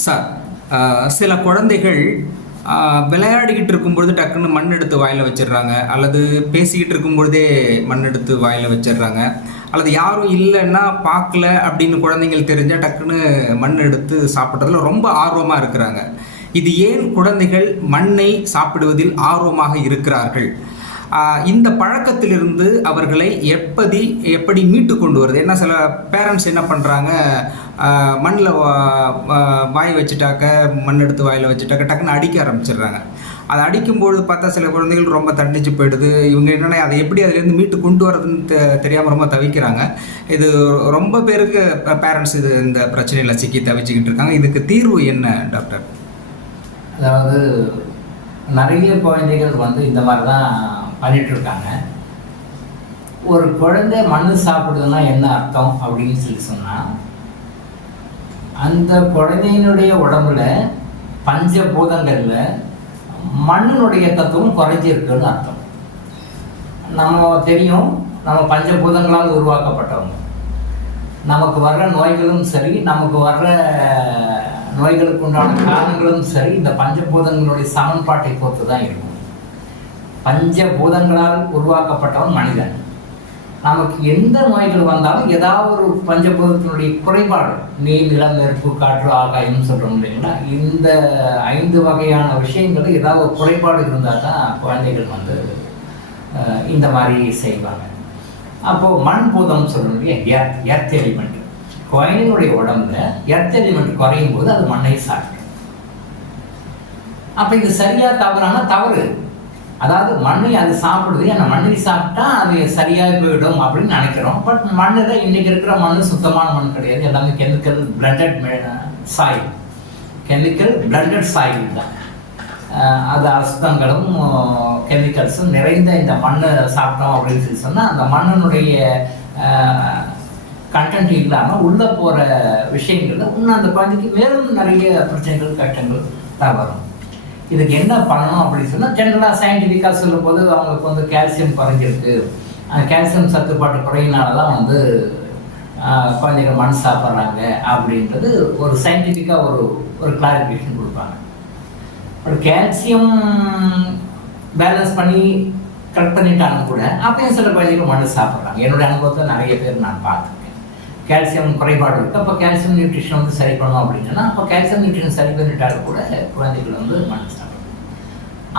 Sir uh, சில குழந்தைகள் uh, விளையாடிக்கிட்டு இருக்கும்பொழுது டக்குன்னு மண் எடுத்து வாயில் வச்சிடுறாங்க. அல்லது பேசிக்கிட்டு இருக்கும்பொழுதே மண் எடுத்து வாயில் வச்சிடுறாங்க. அல்லது யாரும் இல்லைன்னா பார்க்கல அப்படின்னு குழந்தைகள் தெரிஞ்சால் டக்குன்னு மண் எடுத்து சாப்பிட்றதுல ரொம்ப ஆர்வமாக இருக்கிறாங்க. இது ஏன் குழந்தைகள் மண்ணை சாப்பிடுவதில் ஆர்வமாக இருக்கிறார்கள்? இந்த பழக்கத்திலிருந்து அவர்களை எப்படி எப்படி மீட்டு கொண்டு வருது? ஏன்னா சில பேரண்ட்ஸ் என்ன பண்ணுறாங்க மண்ணில் வாய் வச்சுட்டாக்க மண் எடுத்து வாயில் வச்சுட்டாக்க டக்குன்னு அடிக்க ஆரம்பிச்சிடுறாங்க. அதை அடிக்கும்பொழுது பார்த்தா சில குழந்தைகள் ரொம்ப தண்டிச்சு போயிடுது. இவங்க என்னென்னா அதை எப்படி அதுலேருந்து மீட்டு கொண்டு வரதுன்னு தெ தெரியாமல் ரொம்ப தவிக்கிறாங்க. இது ரொம்ப பேருக்கு பேரண்ட்ஸ் இது இந்த பிரச்சனையில் சிக்கி தவிச்சுக்கிட்டு இருக்காங்க. இதுக்கு தீர்வு என்ன டாக்டர்? அதாவது நிறைய குழந்தைகள் வந்து இந்த மாதிரி தான் பண்ணிட்டு இருக்காங்க ஒரு குழந்தை மண்ணு சாப்பிடுதுன்னா என்ன அர்த்தம் அப்படின்னு சொல்லி சொன்னால் அந்த குழந்தையினுடைய உடம்புல பஞ்சபூதங்களில் மண்ணினுடைய தத்துவம் குறைஞ்சிருக்குன்னு அர்த்தம். நம்ம தெரியும் நம்ம பஞ்சபூதங்களால் உருவாக்கப்பட்டவங்க. நமக்கு வர்ற நோய்களும் சரி நமக்கு வர்ற நோய்களுக்கு உண்டான காரணங்களும் சரி இந்த பஞ்சபூதங்களுடைய சமன்பாட்டை பொறுத்து தான் இருக்கும். பஞ்சபூதங்களால் உருவாக்கப்பட்டவன் மனிதன். நமக்கு எந்த நோய்கள் வந்தாலும் ஏதாவது ஒரு பஞ்சபூதத்தினுடைய குறைபாடு நீர் நிலம் நெருப்பு காற்று ஆகாயம் சொல்கிறோம் இல்லைங்களா? இந்த ஐந்து வகையான விஷயங்கள் ஏதாவது ஒரு குறைபாடு இருந்தால் தான் குழந்தைகள் வந்து இந்த மாதிரி செய்வாங்க. அப்போது மண் பூதம் சொல்லணும் இல்லையா? Earth earth element. குழந்தைங்களுடைய உடம்புல எர்த் எலிமெண்ட் குறையும் போது அது மண்ணை சாப்பிடும் அப்போ இது சரியாக தவறான? தவறு. அதாவது மண்ணை அது சாப்பிடுது. ஏன்னா மண்ணை சாப்பிட்டா அது சரியாக போயிடும் அப்படின்னு நினைக்கிறோம். பட் மண்ணில் இன்னைக்கு இருக்கிற மண் சுத்தமான மண் கிடையாது. எல்லாமே chemical blended soil chemical blended soil தான். அது அசுத்தங்களும் கெமிக்கல்ஸும் நிறைந்த இந்த மண்ணை சாப்பிட்டோம் அப்படின்னு சொல்லி சொன்னால் அந்த மண்ணினுடைய கண்டென்ட் இல்லாமல் உள்ளே போகிற விஷயங்களில் இன்னும் அந்த குழந்தைக்கு மேலும் நிறைய பிரச்சனைகள் கட்டங்கள் தான் வரும். இதுக்கு என்ன பண்ணணும் அப்படின்னு சொன்னால் ஜென்ரலாக சயின்டிஃபிக்காக சொல்லும்போது அவங்களுக்கு வந்து கால்சியம் குறைஞ்சிருக்கு. கால்சியம் சத்துப்பாட்டு குறையினால தான் வந்து குழந்தைகள் குழந்தைங்க மண் சாப்பிட்றாங்க அப்படின்றது ஒரு சயின்டிஃபிக்காக ஒரு ஒரு கிளாரிஃபிகேஷன் கொடுப்பாங்க. ஒரு கால்சியம் பேலன்ஸ் பண்ணி கரெக்ட் பண்ணிட்டாலும் கூட அப்பயும் சில குழந்தைகள் மண் சாப்பிட்றாங்க. என்னுடைய அனுபவத்தை நிறைய பேர் நான் பார்த்துருக்கேன். கால்சியம் குறைபாடு இருக்குது அப்போ கால்சியம் நியூட்ரிஷன் வந்து சரி பண்ணோம் அப்படின்னா அப்போ கால்சியம் நியூட்ரிஷன் சரி பண்ணிட்டாலும் கூட குழந்தைகள் வந்து மண்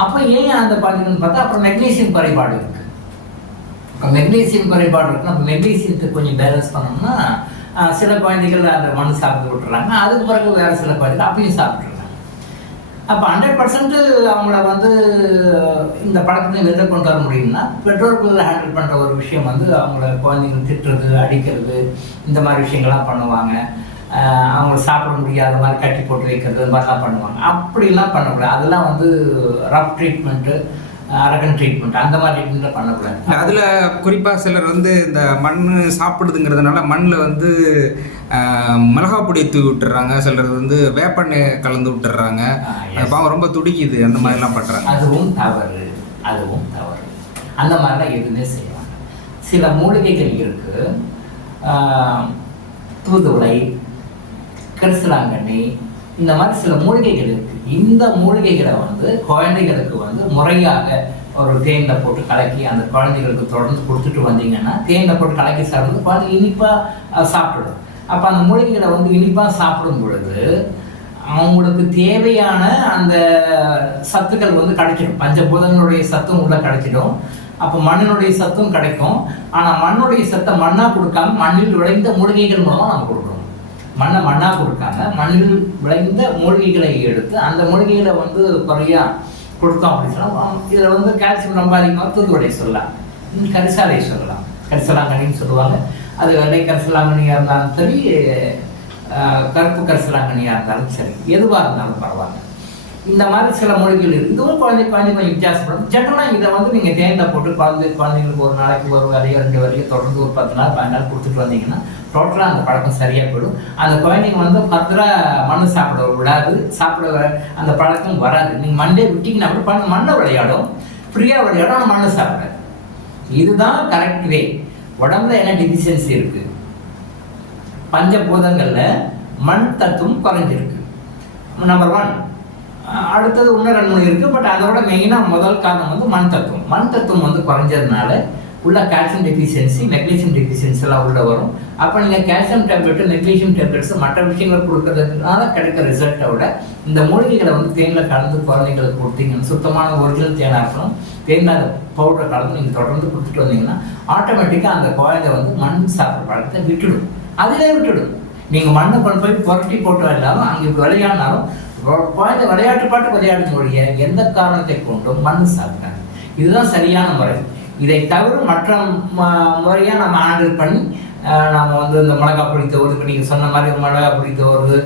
அப்போ ஏன் அந்த குழந்தைகள்னு பார்த்தா அப்புறம் மெக்னீசியம் குறைபாடு இருக்குது இப்போ மெக்னீசியம் குறைபாடு இருக்குன்னா மெக்னீசியத்தை கொஞ்சம் பேலன்ஸ் பண்ணோம்னா சில குழந்தைகள் அந்த மண் சாப்பிட்டு விட்டுறாங்க. அதுக்கு பிறகு வேறு சில குழந்தைகள் அப்பயும் சாப்பிட்றாங்க அப்போ ஹண்ட்ரட் பர்சன்ட் அவங்கள வந்து இந்த பழக்கத்தை வெளில கொண்டு வர முடியும்னா பெற்றோர்கள் ஹேண்டில் பண்ணுற ஒரு விஷயம் வந்து அவங்கள குழந்தைகள் திட்டுறது அடிக்கிறது இந்த மாதிரி விஷயங்கள்லாம் பண்ணுவாங்க. ஆஹ் அவங்கள சாப்பிட முடியாத மாதிரி கட்டி போட்டு வைக்கிறது மாதிரிலாம் பண்ணுவாங்க. அப்படிலாம் பண்ணக்கூடாது. அதெல்லாம் வந்து ரஃப் ட்ரீட்மெண்ட்டு அரகன் ட்ரீட்மெண்ட் அந்த மாதிரி ட்ரீட்மெண்ட்டில் பண்ணக்கூடாது. அதில் குறிப்பாக சிலர் வந்து இந்த மண் சாப்பிடுதுங்கிறதுனால மண்ணில் வந்து பொடி தூவி விட்டுறாங்க. சிலர் வந்து வேப்பெண்ணெய் கலந்து விட்டுறாங்க. பாவம் ரொம்ப துடிக்குது. அந்த மாதிரிலாம் பண்ணுறாங்க அதுவும் தவறு. அதுவும் தவறு. அந்த மாதிரிலாம் எதுவுமே செய்வாங்க சில மூலிகைகள் இருக்கு. ஆஹ், தூதுவளை கரிசலாங்கண்ணி இந்த மாதிரி சில மூலிகைகள் இருக்கு இந்த மூலிகைகளை வந்து குழந்தைகளுக்கு வந்து முறையாக ஒரு தேனில் போட்டு கலக்கி அந்த குழந்தைகளுக்கு தொடர்ந்து கொடுத்துட்டு வந்தீங்கன்னா தேனில் போட்டு கலக்கி சாப்பிடுறது குழந்தை இனிப்பாக சாப்பிடும். அப்போ அந்த மூலிகைகளை வந்து இனிப்பாக சாப்பிடும் பொழுது அவங்களுக்கு தேவையான அந்த சத்துக்கள் வந்து கிடைச்சிடும். பஞ்சபூதங்களுடைய சத்தும் உள்ள கிடைச்சிடும். அப்போ மண்ணினுடைய சத்தும் கிடைக்கும். ஆனால் மண்ணுடைய சத்தை மண்ணாக கொடுக்காம மண்ணில் விளைந்த மூலிகைகள் மூலமாக நம்ம கொடுக்கணும். மண்ணை மண்ணாக கொடுக்காம மண்ணில் விளைந்த மூலிகைகளை எடுத்து அந்த மூலிகைகளை வந்து குறையா கொடுத்தோம் அப்படின்னா இதில் வந்து கால்சியம் ரொம்ப அதிகமாக தூத்துவடை சொல்லலாம் கரிசாலை சொல்லலாம். கரிசலாங்கண்ணின்னு சொல்லுவாங்க. அது வெள்ளை கரிசலாங்கண்ணியாக இருந்தாலும் சரி கருப்பு கரிசலாங்கண்ணியாக இருந்தாலும் சரி எதுவாக இருந்தாலும் பரவாயில்ல. இந்த மாதிரி சில மொழிகள் இருந்தும் குழந்தை குழந்தை கொஞ்சம் வித்தியாசப்படும். ஜென்ரலாக இதை வந்து நீங்கள் தேனில் போட்டு குழந்தை குழந்தைங்களுக்கு ஒரு நாளைக்கு ஒரு வரையோ ரெண்டு வரையோ தொடர்ந்து ஒரு பத்து நாள் பதினஞ்சு நாள் கொடுத்துட்டு வந்தீங்கன்னா டோட்டலாக அந்த பழக்கம் சரியாக போயிடும். அந்த குழந்தைங்க வந்து பத்திரா மண்ணு சாப்பிட விடாது சாப்பிட வர அந்த பழக்கம் வராது. நீங்கள் மண்டே விட்டிங்கன்னா கூட பண்ண மண்ணை விளையாடும் ஃப்ரீயாக விளையாடும் ஆனால் மண்ணை சாப்பிடாது. இதுதான் கரெக்ட் வே உடம்புல என்ன டிஃபிஷியன்சி இருக்கு? பஞ்சபூதங்களில் மண் தத்துவம் குறைஞ்சிருக்கு. நம்பர் ஒன் அடுத்தது உள்ள ரெண்டு மூணு இருக்குது பட் அதோட மெயினாக முதல் காரணம் வந்து மண் தத்துவம். மண் தத்துவம் வந்து குறைஞ்சதுனால உள்ள கால்சியம் டெஃபிஷியன்சி மெக்னீசியம் டெஃபிஷியன்சி எல்லாம் உள்ள வரும். அப்போ நீங்கள் கால்சியம் டேப்லெட்டு மெக்னீசியம் டேப்லெட்ஸ் மற்ற விஷயங்கள் கொடுக்கறதுனால கிடைக்கிற ரிசல்ட்டை விட இந்த மூலிகைகளை வந்து தேனில் கலந்து குழந்தைங்களுக்கு கொடுத்தீங்கன்னா சுத்தமான ஒரிஜினல் தேனாக இருக்கணும். தேனில் பவுடரை கலந்து நீங்கள் தொடர்ந்து கொடுத்துட்டு வந்தீங்கன்னா ஆட்டோமேட்டிக்காக அந்த குழந்தை வந்து மண் சாப்பிட்ற பழக்கத்தை விட்டுடும். அதிலே விட்டுடும். நீங்கள் மண்ணை கொண்டு போய் புரட்டி போட்டு இல்லாமல் அங்கே விளையாடினாலும் குழந்தை விளையாட்டு பாட்டு விளையாடும் மொழிய எந்த காரணத்தை கொண்டும் மண் சாப்பிட்டாங்க இதுதான் சரியான முறை. இதை தவிர மற்ற முறையாக நம்ம ஆர்டர் பண்ணி நாம் வந்து இந்த மிளகா பொடி தோறு இப்போ நீங்கள் சொன்ன மாதிரி மிளகா பொடி தோறுது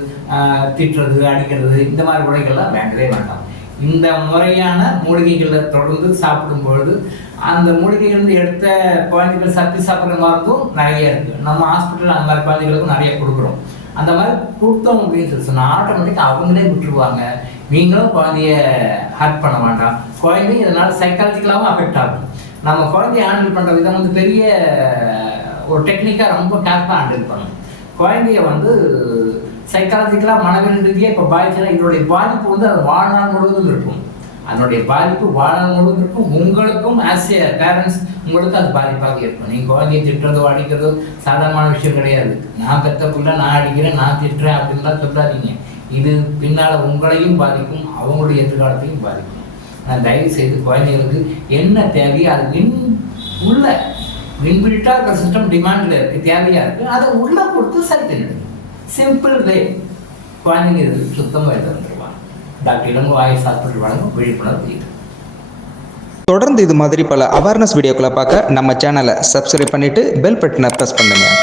திட்டுறது அடிக்கிறது இந்த மாதிரி முறைகள்லாம் வேண்டவே வேண்டாம். இந்த முறையான மூலிகைகளை தொடர்ந்து சாப்பிடும் பொழுது அந்த மூலிகைகள் எடுத்த குழந்தைகள் சக்தி சாப்பிட்ற மருந்தும் நிறைய இருக்குது நம்ம ஹாஸ்பிட்டல் அந்த மாதிரி குழந்தைகளுக்கும் நிறைய கொடுக்குறோம். அந்த மாதிரி கொடுத்தோம் அப்படின்னு சொல்லி. சொன்னால் ஆட்டோமேட்டிக்காக அவங்களே விட்டுருவாங்க. நீங்களும் குழந்தைய ஹர்ட் பண்ண வேண்டாம். குழந்தை இதனால் சைக்காலஜிக்கலாகவும் அஃபெக்ட் ஆகும். நம்ம குழந்தைய ஹேண்டில் பண்ணுற விதம் வந்து பெரிய ஒரு டெக்னிக்காக ரொம்ப கேர்ஃபுல்லாக ஹேண்டில் பண்ணணும். குழந்தைய வந்து சைக்காலஜிக்கலாக மனவியல் ரீதியாக இப்போ பாதிச்சுன்னா இதனுடைய பாதிப்பு வந்து அது வாழ்நாள் முழுவதும் இருக்கும். அதனுடைய பாதிப்பு வாழ்நாள் முழுவதும் இருக்கும் உங்களுக்கும் ஆஸ் ஏ பேரண்ட்ஸ் உங்களுக்கும் அது பாதிப்பாக இருக்கும் நீங்கள் குழந்தைய திட்டுறதோ அடிக்கிறதோ சாதாரணமான விஷயம் கிடையாது. நான் பெற்ற பிள்ளை நான் அடிக்கிறேன் நான் திட்டுறேன் அப்படின்லாம் சொல்லாதீங்க. இது பின்னால் உங்களையும் பாதிக்கும் அவங்களுடைய எதிர்காலத்தையும் பாதிக்கும். நான் தயவு செய்து குழந்தைகளுக்கு என்ன தேவையோ அது வின் உள்ள வின்பில்ட்டாக இருக்கிற சிஸ்டம் டிமாண்டில் இருக்குது தேவையாக இருக்குது அதை உள்ளே கொடுத்து சரி பண்ணிடுங்க. சிம்பிள் வே குழந்தைங்க இது சுத்தமாக எடுத்து டாக்டர் இளங்கோ ஆயுஷ் ஹாஸ்பிட்டல் வழங்கும் விழிப்புணர்வு இது. தொடர்ந்து இது மாதிரி பல அவேர்னஸ் வீடியோக்களை பார்க்க நம்ம சேனலை சப்ஸ்கிரைப் பண்ணிவிட்டு பெல் பட்டனை ப்ரெஸ் பண்ணுங்கள்